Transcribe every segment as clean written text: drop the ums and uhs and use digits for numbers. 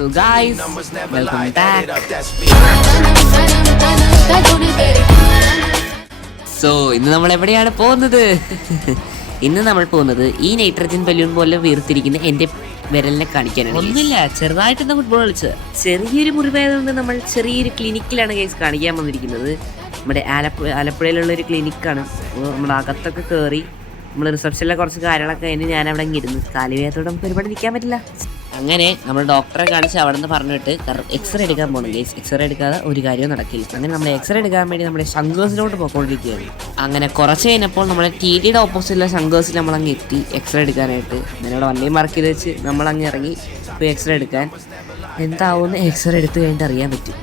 So guys welcome back. So ഇന്ന് നമ്മൾ എവിടെയാണ് പോകുന്നത്? ഇന്ന് നമ്മൾ പോകുന്നത് ഈ നൈട്രജൻ ബലൂൺ പോലെ വീർത്തിരിക്കുന്ന എൻ്റെ വിരലിനെ കാണിക്കാനാണ്. ഒന്നുമില്ല, ചെറുതായിട്ടൊന്ന് ഫുട്ബോൾ കളിച്ചത്. ചെറിയൊരു മുറിവായതുകൊണ്ട് നമ്മൾ ചെറിയൊരു ക്ലിനിക്കിലാണ് കേസ് കാണിക്കാൻ വന്നിരിക്കുന്നത്. നമ്മുടെ ആലപ്പുഴയിലുള്ള ഒരു ക്ലിനിക്കാണ്. നമ്മുടെ അകത്തൊക്കെ കയറി നമ്മൾ റിസപ്ഷനിലെ കുറച്ച് കാര്യങ്ങളൊക്കെ കഴിഞ്ഞ് ഞാൻ അവിടെ ഇരുന്ന് കാലുവേദത്തോടെ നമുക്ക് ഒരുപാട് നിൽക്കാൻ പറ്റില്ല. അങ്ങനെ നമ്മൾ ഡോക്ടറെ കാണിച്ച് അവിടെ നിന്ന് പറഞ്ഞിട്ട് എക്സ്റേ എടുക്കാൻ പോകണം കേസ്. എക്സ്റേ എടുക്കാതെ ഒരു കാര്യവും നടക്കില്ല. അങ്ങനെ നമ്മൾ എക്സ്റേ എടുക്കാൻ വേണ്ടി നമ്മുടെ ശങ്കേഴ്സിലോട്ട് പോയിക്കൊണ്ടിരിക്കുകയാണ്. അങ്ങനെ കുറച്ച് കഴിഞ്ഞപ്പോൾ നമ്മുടെ ടി ഡിയുടെ ഓപ്പോസിറ്റുള്ള ശങ്കേഴ്സിൽ നമ്മളങ്ങ് എത്തി എക്സ്റേ എടുക്കാനായിട്ട്. ഞാനവിടെ വണ്ടിയും മാർക്ക് ചെയ്ത് വെച്ച് നമ്മളങ്ങ് ഇറങ്ങി പോയി എക്സ്റേ എടുക്കാൻ. എന്താവുമെന്ന് എക്സ്റേ എടുത്ത് കഴിഞ്ഞിട്ട് അറിയാൻ പറ്റും.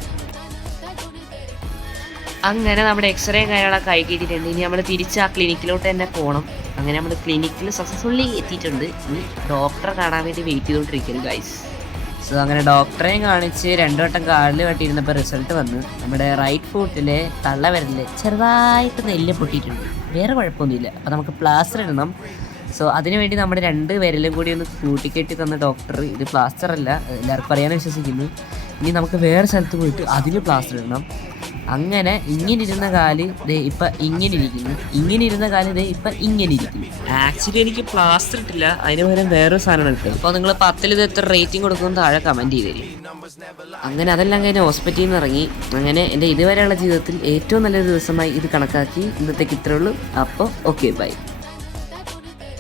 അങ്ങനെ നമ്മുടെ എക്സ്റേയും കാര്യങ്ങളൊക്കെ ആയി കിട്ടിയിട്ടുണ്ട്. ഇനി നമ്മൾ തിരിച്ച് ആ ക്ലിനിക്കിലോട്ട് തന്നെ പോകണം. അങ്ങനെ നമ്മൾ ക്ലിനിക്കിൽ സക്സസ്ഫുള്ളി എത്തിയിട്ടുണ്ട്. ഇനി ഡോക്ടറെ കാണാൻ വേണ്ടി വെയിറ്റ് ചെയ്തുകൊണ്ടിരിക്കുന്നു ഗൈസ്. സോ അങ്ങനെ ഡോക്ടറെയും കാണിച്ച് 2 വട്ടം കാലിൽ വെട്ടിയിരുന്നപ്പോൾ റിസൾട്ട് വന്ന് നമ്മുടെ റൈറ്റ് ഫുട്ടിലെ തള്ളവിരലിൽ ചെറുതായിട്ട് നെല്ല് പൊട്ടിയിട്ടുണ്ട്. വേറെ കുഴപ്പമൊന്നുമില്ല. അപ്പോൾ നമുക്ക് പ്ലാസ്റ്റർ ഇടണം. സോ അതിനുവേണ്ടി നമ്മുടെ 2 വിരലും കൂടി ഒന്ന് കൂട്ടിക്കെട്ടി തന്ന ഡോക്ടർ ഇത് പ്ലാസ്റ്റർ അല്ല, എല്ലാവർക്കും അറിയാൻ വിശ്വസിക്കുന്നു. ഇനി നമുക്ക് വേറെ സ്ഥലത്ത് പോയിട്ട് അതിന് പ്ലാസ്റ്റർ ഇടണം. അങ്ങനെ ഇങ്ങനെ ഇരുന്ന കാല് ദേ ഇപ്പം ഇങ്ങനെ ഇരിക്കുന്നു, ഇങ്ങനെ ഇരുന്ന കാല് ദേ ഇപ്പം ഇങ്ങനെ ഇരിക്കുന്നു. ആക്ച്വലി എനിക്ക് പ്ലാസ്റ്റർ ഇട്ടില്ല, അതിന് പകരം വേറൊരു സാധനം ഇട്ടത്. അപ്പോൾ നിങ്ങൾ 10ൽ ഇത് എത്ര റേറ്റിംഗ് കൊടുക്കുമെന്ന് താഴെ കമൻറ്റ് ചെയ്ത് തരും. അങ്ങനെ അതെല്ലാം കഴിഞ്ഞ് ഹോസ്പിറ്റലിൽ നിന്ന് ഇറങ്ങി. അങ്ങനെ എൻ്റെ ഇതുവരെയുള്ള ജീവിതത്തിൽ ഏറ്റവും നല്ലൊരു ദിവസമായി ഇത് കണക്കാക്കി. ഇന്നത്തേക്ക് ഇത്രേ ഉള്ളൂ. അപ്പോൾ ഓക്കെ, ബൈ.